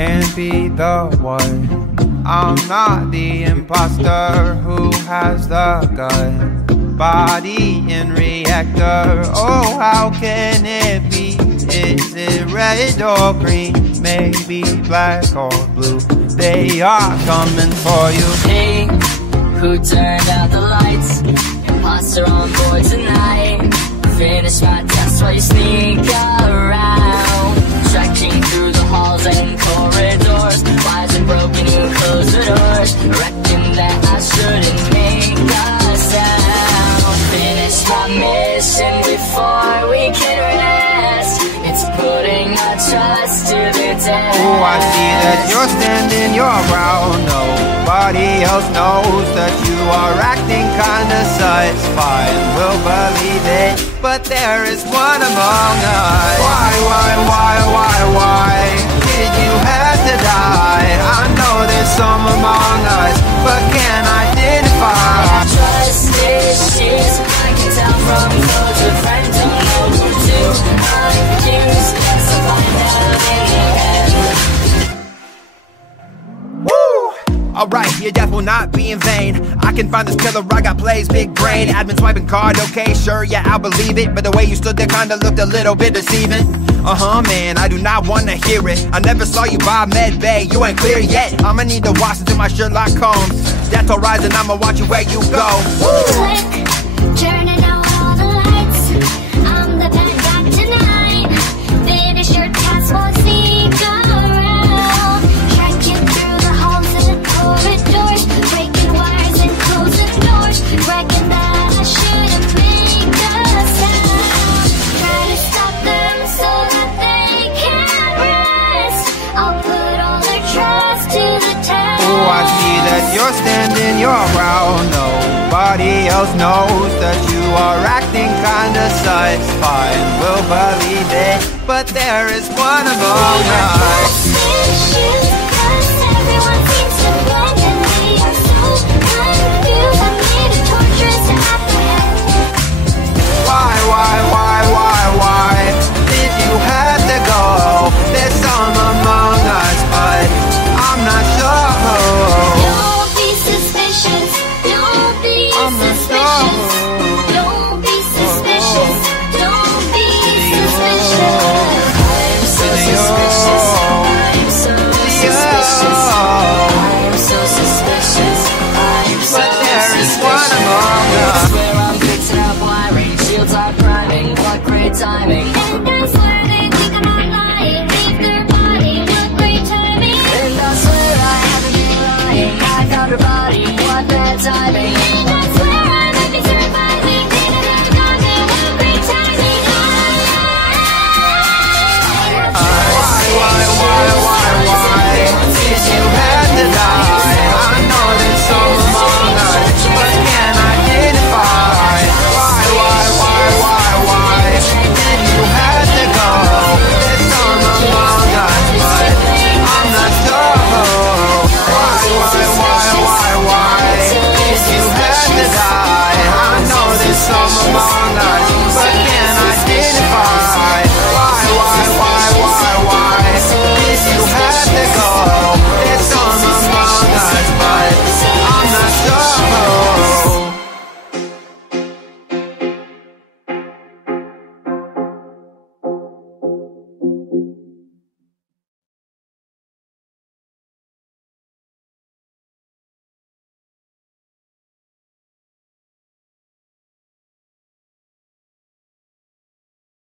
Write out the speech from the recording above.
can't be the one. I'm not the imposter who has the gun. Body in reactor, oh how can it be? Is it red or green? Maybe black or blue. They are coming for you. Hey, who turned out the lights? Imposter on board tonight. Finish my test while you sneak around, tracking through the halls and corridors. Wires are broken, you close the doors. Reckon that I shouldn't make a sound. Finish my mission before we can rest. It's putting our trust to the test. Oh, I see that you're standing your ground. Nobody else knows that you are acting kinda sus. Fine, we'll believe it, but there is one among us. Why did you have to die? I know there's some among us, but can't identify. Trust issues, I can tell from close. A friend don't know who to accuse, so find out in the end. Woo! Alright, your death will not be in vain. I can find this killer, I got plays, big brain. Admin swiping card, okay, sure, yeah, I'll believe it. But the way you stood there kinda looked a little bit deceiving. Man, I do not wanna hear it. I never saw you by med bay, you ain't clear yet. I'ma need to watch into my Sherlock Holmes. Death horizon, I'ma watch you where you go. Click, turning out all the lights. I'm the bad guy tonight. Finish your task while sneak around, tracking through the halls and the corridors, breaking wires and closing doors. Reckon that I shouldn't make a sound. Try to stop them so that they can't rest. I'll put all their trust to the test. Oh, I see that you're standing your ground. Nobody else knows that you are acting kinda sus. Fine, we'll believe it, but there is one among us. Suspicious, 'cause everyone seems to blend and we are so confused. I made it torturous to apprehend. Why did you have to go? There's some among us, but I'm not sure who. Don't be suspicious, don't be suspicious. Don't be suspicious, don't be suspicious. I'm so suspicious, I'm so suspicious, I'm so suspicious, I'm so But there is one suspicious. among us. I swear I'm fixing up wiring, shields are priming, what great timing. And I swear they think I'm not lying. Leave their body, what great timing. And I swear I haven't been lying, I found her body, what bad timing.